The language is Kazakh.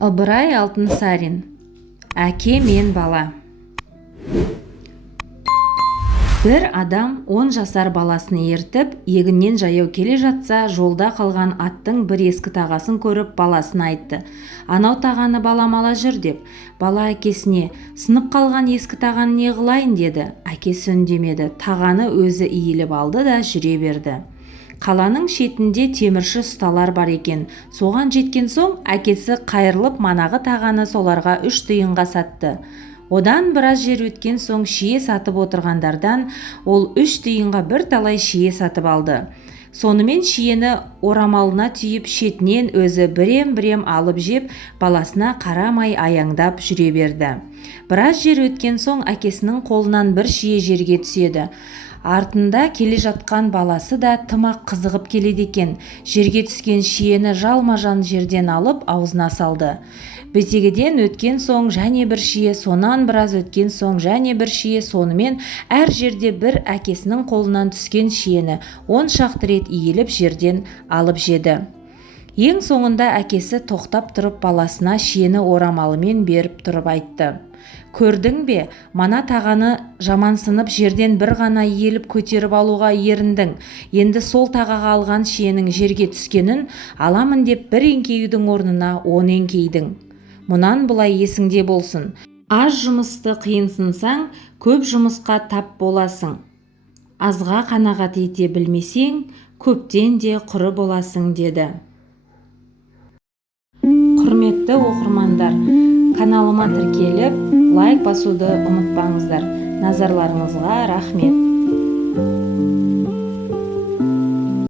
Ыбырай Алтынсарин. Әке мен бала. Бір адам 10 жасар баласын ертіп, егіннен жаяу келе жатса, жолда қалған аттың бір ескі тағасын көріп, баласына айтты. Анау тағаны балам ала жүр деп. Бала әкесіне, сынып қалған ескі тағаны не қылайын деді. Әкесі үндемеді. Тағаны өзі иіліп алды да жүре берді. Қаланың шетінде темірші ұсталар бар екен. Соған жеткен соң әкесі қайырылып манағы тағаны соларға 3 тиынға сатты. Одан біраз жер өткен соң шие сатып отырғандардан ол 3 тиынға бірталай шие сатып алды. Сонымен шиені орамалына түйіп, шетінен өзі бірем-бірем алып жеп, баласына қарамай аяңдап жүре берді. Біраз жер өткен соң әкесінің қолынан бір шие жерге түседі. Артында келе жатқан баласы да тымақ қызығып келеді екен. Жерге түскен шиені жалма-жан жерден алып аузына салды. Бетегеден өткен соң және бір шие, сонан біраз өткен соң және бір шие, сонымен әр жерде бір әкесінің қолынан түскен шиені 10 шақты рет иіліп жерден алып жеді. Ең соңында әкесі тоқтап тұрып баласына шиені орамалымен беріп тұрып айтты. Көрдің бе, мана тағаны жамансынып жерден бір ғана иіліп көтеріп алуға еріндің. Енді сол тағаға алған шиенің жерге түскенін аламын деп бір еңкеюдің орнына 10 еңкейдің. Мұнан бұлай есіңде болсын. Аз жұмысты қиынсынсаң, көп жұмысқа тап боласың. Азға қанағат ете білмесең, көптен де құры боласың деді. Құрметті оқырмандар, каналыма тіркеліп, лайк басуды ұмытпаңыздар. Назарларыңызға рахмет.